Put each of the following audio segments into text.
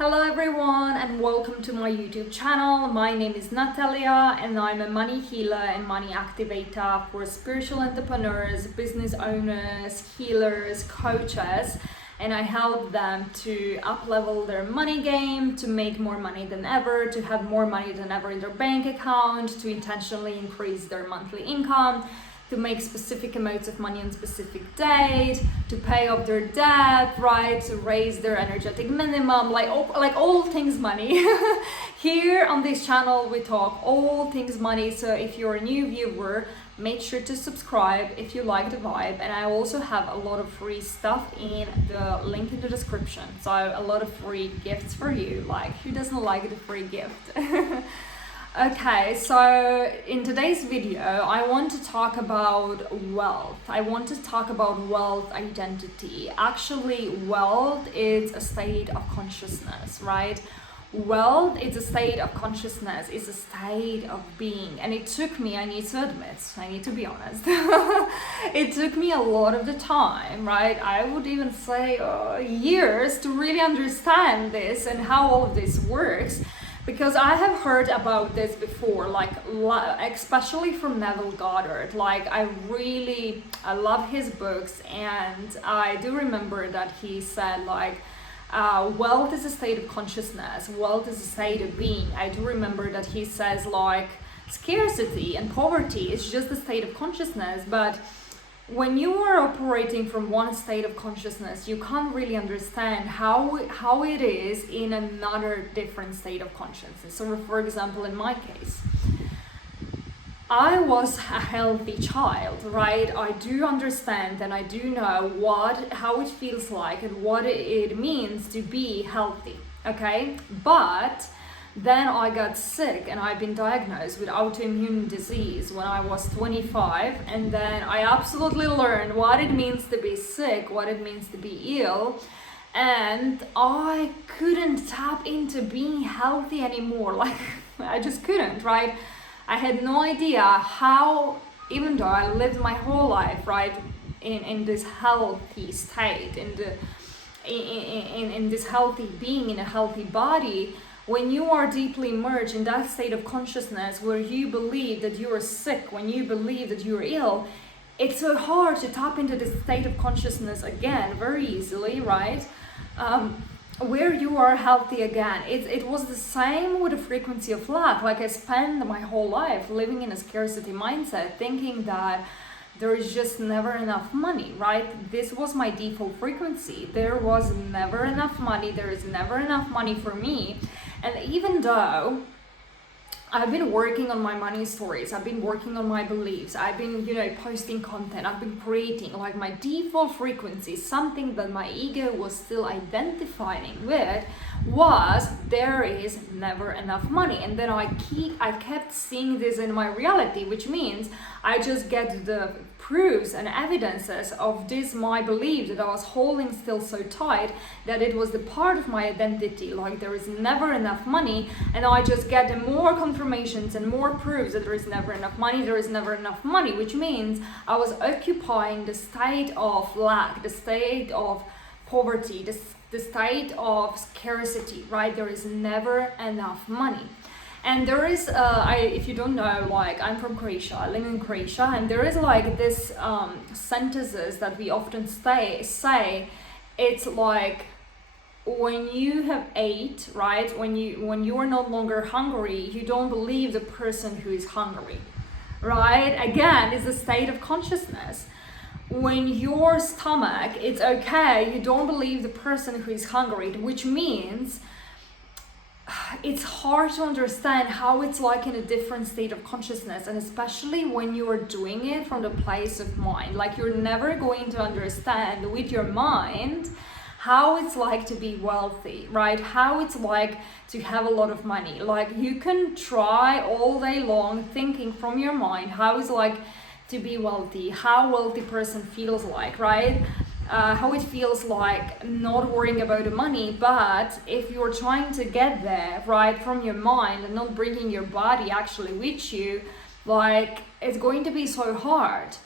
Hello everyone and welcome to my YouTube channel. My name is Natalia and I'm a money healer and money activator for spiritual entrepreneurs, business owners, healers, coaches, and I help them to up-level their money game, to make more money than ever, to have more money than ever in their bank account, to intentionally increase their monthly income, to make specific amounts of money on specific date, to pay off their debt, right? To raise their energetic minimum, like all things money. Here on this channel, we talk all things money. So if you're a new viewer, make sure to subscribe if you like the vibe. And I also have a lot of free stuff in the link in the description. So a lot of free gifts for you. Like, who doesn't like the free gift? Okay, so in today's video, I want to talk about wealth. I want to talk about wealth identity. Actually, wealth is a state of consciousness, right? Wealth is a state of consciousness, is a state of being. And it took me, I need to admit, I need to be honest, it took me a lot of the time, right? I would even say years to really understand this and how all of this works. Because I have heard about this before, like especially from Neville Goddard. Like I love his books, and I do remember that he said like wealth is a state of consciousness, wealth is a state of being. I do remember that he says like scarcity and poverty is just a state of consciousness, but when you are operating from one state of consciousness, you can't really understand how it is in another different state of consciousness. So for example, in my case, I was a healthy child, right? I do understand and I do know how it feels like and what it means to be healthy, okay? But then I got sick and I've been diagnosed with autoimmune disease when I was 25, and then I absolutely learned what it means to be sick, what it means to be ill, and I couldn't tap into being healthy anymore. Like I just couldn't, right? I had no idea how, even though I lived my whole life, right, in this healthy state, in this healthy being, in a healthy body. When you are deeply immersed in that state of consciousness where you believe that you are sick, when you believe that you're ill, it's so hard to tap into this state of consciousness again very easily, right? Where you are healthy again. It was the same with the frequency of lack. Like I spent my whole life living in a scarcity mindset, thinking that there is just never enough money, right? This was my default frequency. There was never enough money. There is never enough money for me. And even though I've been working on my money stories, I've been working on my beliefs, I've been, posting content, I've been creating, like my default frequency, something that my ego was still identifying with, was there is never enough money. And then I kept seeing this in my reality, which means I just get the proofs and evidences of this my belief that I was holding still so tight, that it was the part of my identity, like there is never enough money, and I just get the more confirmations and more proofs that there is never enough money, which means I was occupying the state of lack, the state of poverty, the state of scarcity, right? There is never enough money. And there is, if you don't know, like I'm from Croatia, I live in Croatia, and there is like this sentences that we often say, it's like when you have ate, right? When you are no longer hungry, you don't believe the person who is hungry, right? Again, it's a state of consciousness. When your stomach, it's okay, you don't believe the person who is hungry, which means it's hard to understand how it's like in a different state of consciousness, and especially when you are doing it from the place of mind. Like you're never going to understand with your mind how it's like to be wealthy, right? How it's like to have a lot of money. Like you can try all day long thinking from your mind how it's like to be wealthy, how a wealthy person feels like, right? How it feels like not worrying about the money. But if you're trying to get there right from your mind and not bringing your body actually with you, like it's going to be so hard.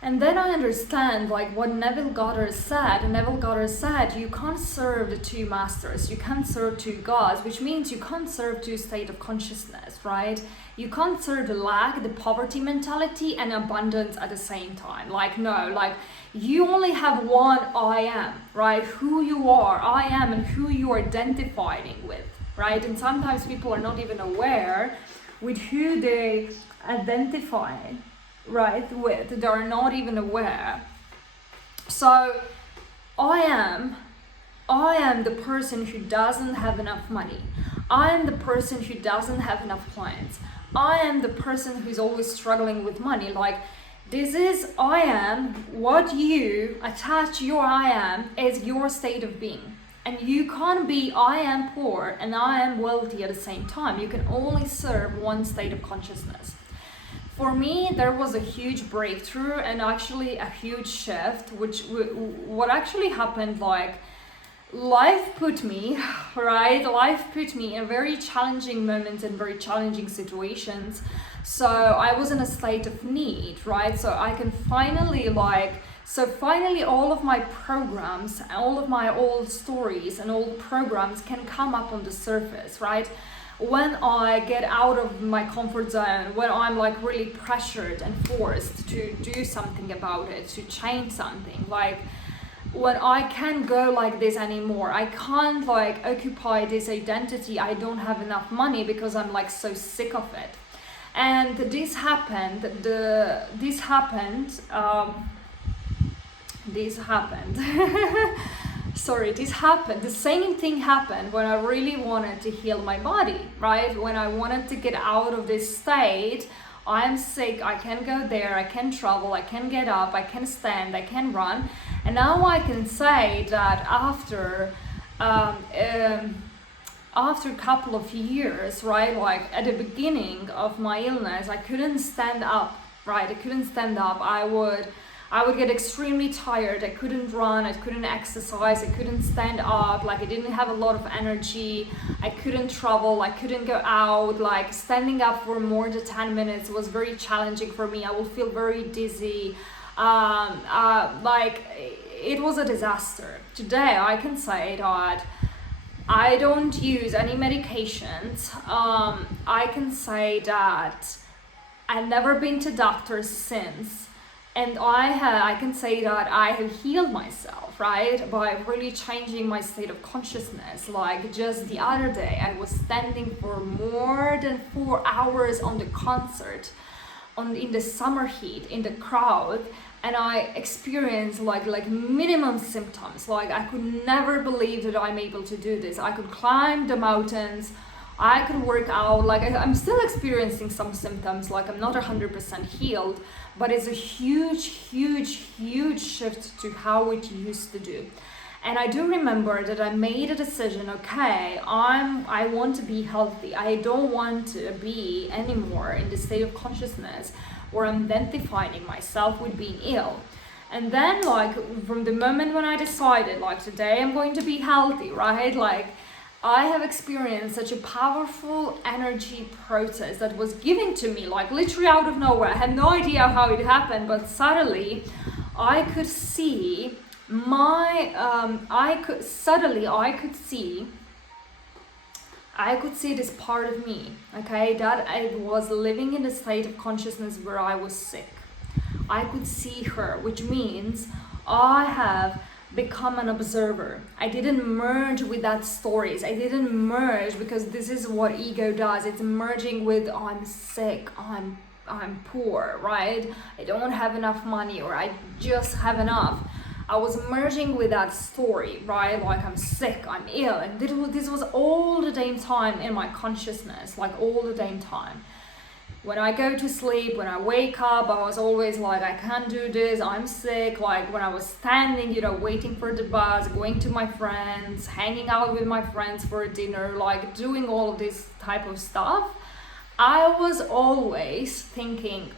And then I understand like what Neville Goddard said. Neville Goddard said, you can't serve the two masters, you can't serve two gods, which means you can't serve two state of consciousness, right? You can't serve the lack, the poverty mentality and abundance at the same time. Like, no, like you only have one I am, right? Who you are, I am, and who you are identifying with, right? And sometimes people are not even aware with who they identify, right, with. They're not even aware. So I am the person who doesn't have enough money. I am the person who doesn't have enough clients. I am the person who's always struggling with money. Like, this is I am. What you attach your I am is your state of being. And you can't be I am poor and I am wealthy at the same time. You can only serve one state of consciousness. For me, there was a huge breakthrough and actually a huge shift, which what actually happened, like, life put me in very challenging moments and very challenging situations. So I was in a state of need, right? So I can finally finally all of my programs, all of my old stories and old programs can come up on the surface, right? When I get out of my comfort zone, when I'm like really pressured and forced to do something about it, to change something, like when I can't go like this anymore, I can't like occupy this identity, I don't have enough money because I'm like so sick of it. And this happened, the same thing happened when I really wanted to heal my body, right? When I wanted to get out of this state, I'm sick, I can go there, I can travel, I can get up, I can stand, I can run. And now I can say that after a couple of years, right, like at the beginning of my illness, I couldn't stand up, right? I couldn't stand up. I would get extremely tired. I couldn't run, I couldn't exercise, I couldn't stand up, like I didn't have a lot of energy, I couldn't travel, I couldn't go out, like standing up for more than 10 minutes was very challenging for me. I would feel very dizzy, like it was a disaster. Today I can say that I don't use any medications. I can say that I've never been to doctors since. And I can say that I have healed myself, right, by really changing my state of consciousness. Like just the other day, I was standing for more than 4 hours on the concert, in the summer heat, in the crowd, and I experienced like minimum symptoms. Like I could never believe that I'm able to do this. I could climb the mountains, I could work out, like I'm still experiencing some symptoms, like I'm not 100% healed, but it's a huge shift to how it used to do. And I do remember that I made a decision, okay, I want to be healthy. I don't want to be anymore in the state of consciousness where I'm identifying myself with being ill. And then like from the moment when I decided like today I'm going to be healthy, right, like I have experienced such a powerful energy process that was given to me, like literally out of nowhere. I had no idea how it happened, but suddenly I could see I could see this part of me, okay, that I was living in a state of consciousness where I was sick. I could see her, which means I have become an observer. I didn't merge with that stories. I didn't merge because this is what ego does. It's merging with I'm sick, I'm poor, right? I don't have enough money, or I just have enough. I was merging with that story, right? Like I'm sick, I'm ill, and this was all the damn time in my consciousness, like all the damn time. When I go to sleep, when I wake up, I was always like, I can't do this, I'm sick. Like when I was standing, waiting for the bus, going to my friends, hanging out with my friends for dinner, like doing all of this type of stuff, I was always thinking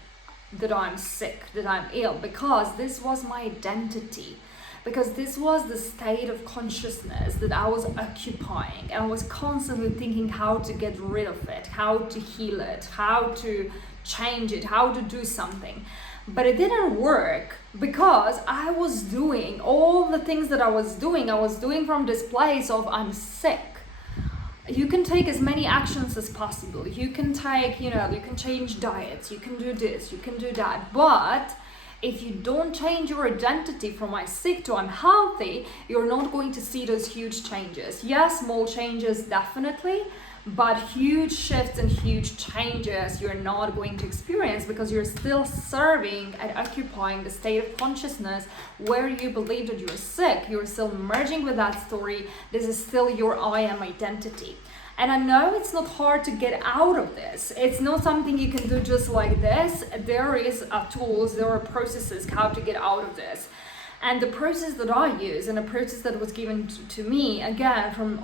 that I'm sick, that I'm ill, because this was my identity. Because this was the state of consciousness that I was occupying, and I was constantly thinking how to get rid of it, how to heal it, how to change it, how to do something. But it didn't work because I was doing all the things that I was doing from this place of I'm sick. You can take as many actions as possible. You can take, you can change diets, you can do this, you can do that. But if you don't change your identity from I'm sick to I'm healthy, you're not going to see those huge changes. Yes, small changes definitely, but huge shifts and huge changes you're not going to experience because you're still serving and occupying the state of consciousness where you believe that you're sick. You're still merging with that story. This is still your I am identity. And I know it's not hard to get out of this. It's not something you can do just like this. There is tools, there are processes how to get out of this. And the process that I use and the process that was given to me, again, from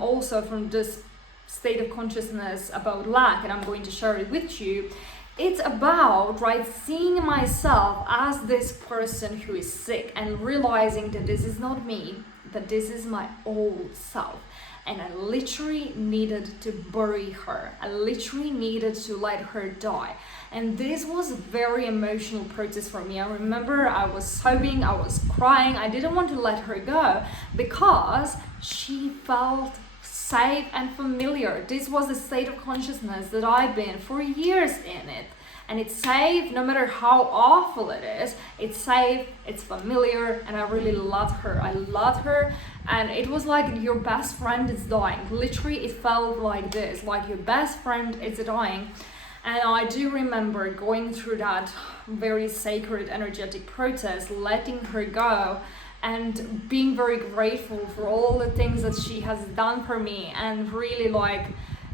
this state of consciousness about lack, and I'm going to share it with you. It's about, seeing myself as this person who is sick and realizing that this is not me, that this is my old self. And I literally needed to bury her. I literally needed to let her die. And this was a very emotional process for me. I remember I was sobbing, I was crying. I didn't want to let her go because she felt safe and familiar. This was a state of consciousness that I've been for years in it. And it's safe, no matter how awful it is, it's safe, it's familiar, and I really loved her. I loved her, and it was like your best friend is dying. Literally, it felt like this, like your best friend is dying. And I do remember going through that very sacred, energetic process, letting her go, and being very grateful for all the things that she has done for me, and really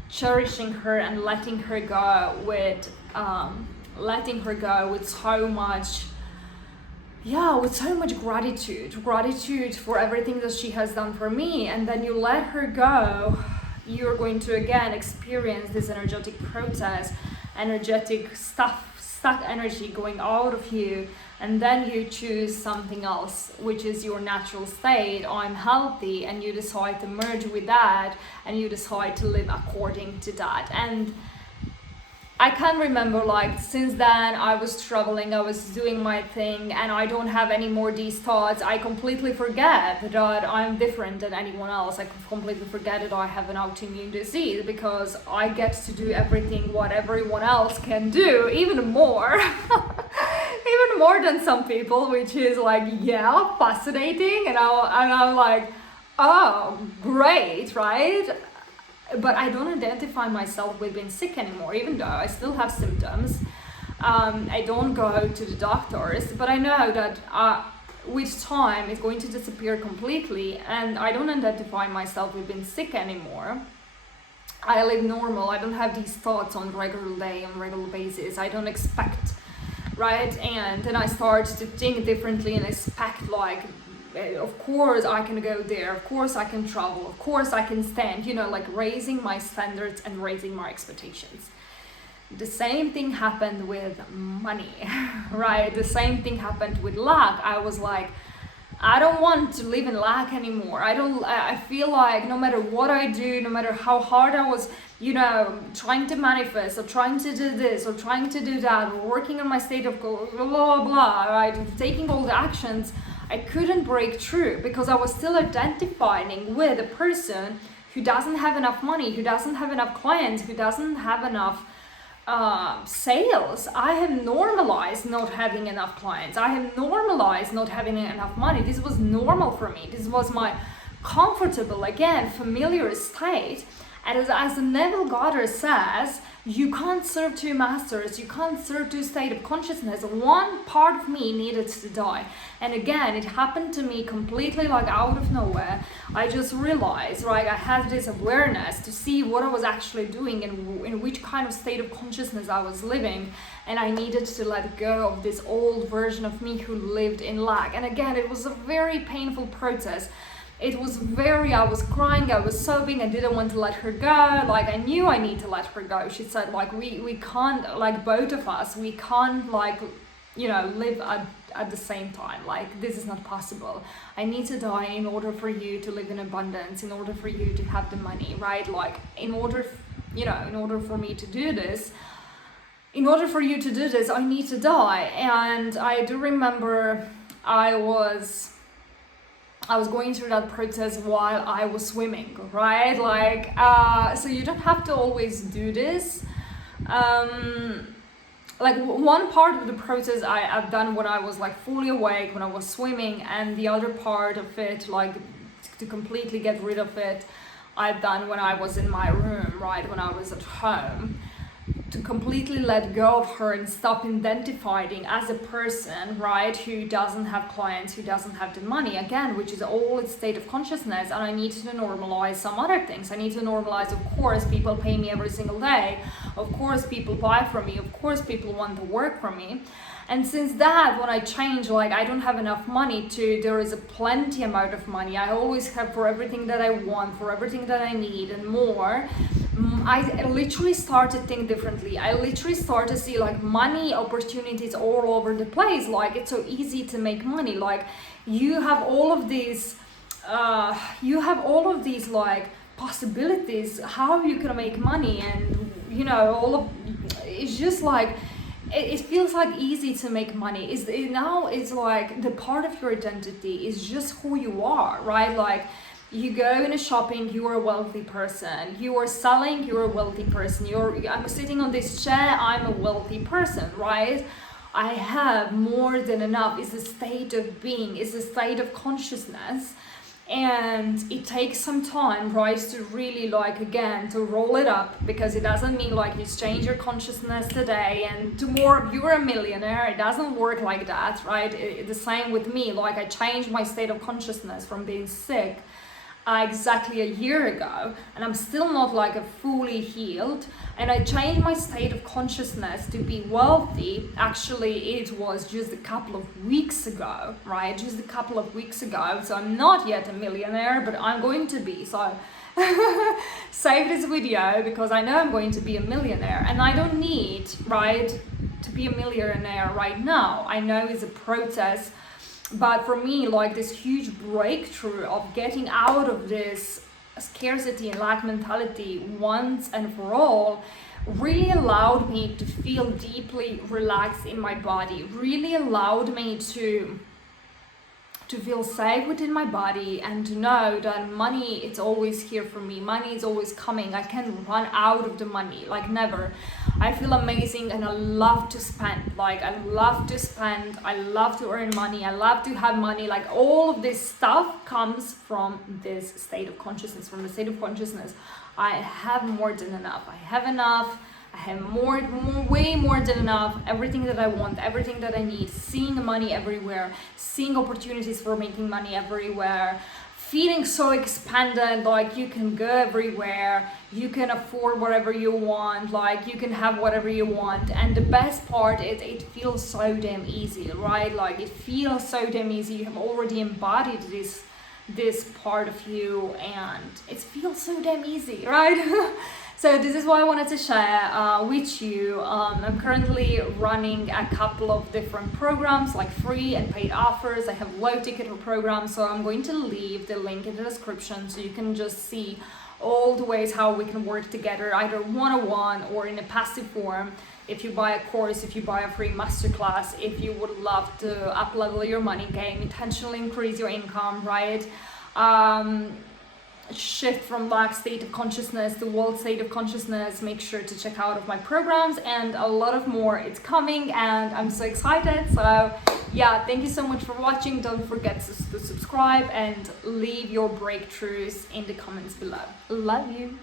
cherishing her and letting her go with so much gratitude for everything that she has done for me. And then you let her go, you're going to again experience this energetic process, energetic stuck energy going out of you, and then you choose something else, which is your natural state. I'm healthy, and you decide to merge with that, and you decide to live according to that. And I can't remember, since then I was traveling, I was doing my thing, and I don't have any more these thoughts. I completely forget that I'm different than anyone else. I completely forget that I have an autoimmune disease because I get to do everything what everyone else can do, even more. Even more than some people, which is fascinating. And I'm like, oh, great, right? But I don't identify myself with being sick anymore, even though I still have symptoms. I don't go to the doctors, but I know that with time it's going to disappear completely, and I don't identify myself with being sick anymore. I live normal. I don't have these thoughts on regular basis. I don't expect, right? And then I start to think differently and expect of course I can go there, of course I can travel, of course I can stand, raising my standards and raising my expectations. The same thing happened with money, right? The same thing happened with lack. I was like, I don't want to live in lack anymore. I feel like no matter what I do, no matter how hard I was, trying to manifest or trying to do this or trying to do that, or working on my state of blah, blah, blah, right? Taking all the actions, I couldn't break through because I was still identifying with a person who doesn't have enough money, who doesn't have enough clients, who doesn't have enough sales. I have normalized not having enough clients. I have normalized not having enough money. This was normal for me. This was my comfortable, again, familiar state. And as the Neville Goddard says, you can't serve two masters, you can't serve two states of consciousness. One part of me needed to die. And again, it happened to me completely out of nowhere. I just realized, I had this awareness to see what I was actually doing and in which kind of state of consciousness I was living. And I needed to let go of this old version of me who lived in lack. And again, it was a very painful process. I was crying, I was sobbing, I didn't want to let her go. I knew I need to let her go. She said, we can't, both of us, we can't, live at the same time. This is not possible. I need to die in order for you to live in abundance, in order for you to have the money, right? In order for me to do this, in order for you to do this, I need to die. And I do remember I was going through that process while I was swimming, right? Like, so you don't have to always do this. Like one part of the process I've done when I was like fully awake, when I was swimming, and the other part of it, like to completely get rid of it, I've done when I was in my room, right? When I was at home. To completely let go of her and stop identifying as a person, right, who doesn't have clients, who doesn't have the money, again, which is all its state of consciousness. And I need to normalize some other things. I need to normalize, of course, people pay me every single day. Of course, people buy from me. Of course, people want to work for me. And since that, when I change, like I don't have enough money to, there is a plenty amount of money. I always have for everything that I want, for everything that I need and more. I literally started to think differently. I literally started to see like money opportunities all over the place. Like it's so easy to make money. Like you have all of these like possibilities how you can make money, and you know, all of it's just like it feels like easy to make money. Now it's like the part of your identity is just who you are, right? Like you go in a shopping, you are a wealthy person. You are selling, you're a wealthy person. I'm sitting on this chair, I'm a wealthy person, right? I have more than enough. It's a state of being, it's a state of consciousness. And it takes some time, right, to really like, again, to roll it up, because it doesn't mean like you change your consciousness today and tomorrow you're a millionaire. It doesn't work like that, right? The same with me. Like I changed my state of consciousness from being sick exactly a year ago, and I'm still not like a fully healed, and I changed my state of consciousness to be wealthy. Actually, it was just a couple of weeks ago, right? Just a couple of weeks ago. So I'm not yet a millionaire, but I'm going to be. So save this video because I know I'm going to be a millionaire, and I don't need, right, to be a millionaire right now. I know it's a process. But for me, like this huge breakthrough of getting out of this scarcity and lack mentality once and for all really allowed me to feel deeply relaxed in my body, really allowed me to feel safe within my body, and to know that money, it's always here for me. Money is always coming. I can run out of the money, like never. I feel amazing, and I love to spend. Like I love to spend, I love to earn money, I love to have money. Like all of this stuff comes from this state of consciousness, from the state of consciousness. I have more than enough. I have enough. I have way more than enough. Everything that I want, everything that I need. Seeing money everywhere, seeing opportunities for making money everywhere. Feeling so expanded, like you can go everywhere, you can afford whatever you want, like you can have whatever you want. And the best part is it feels so damn easy, right? Like it feels so damn easy. You have already embodied this part of you, and it feels so damn easy, right? So this is what I wanted to share with you. I'm currently running a couple of different programs, like free and paid offers. I have low ticket programs, so I'm going to leave the link in the description so you can just see all the ways how we can work together, either one-on-one or in a passive form. If you buy a course, if you buy a free masterclass, if you would love to up-level your money game, intentionally increase your income, right? Shift from lack state of consciousness to world state of consciousness, make sure to check out of my programs and a lot of more. It's coming and I'm so excited. So yeah, thank you so much for watching. Don't forget to subscribe and leave your breakthroughs in the comments below. Love you.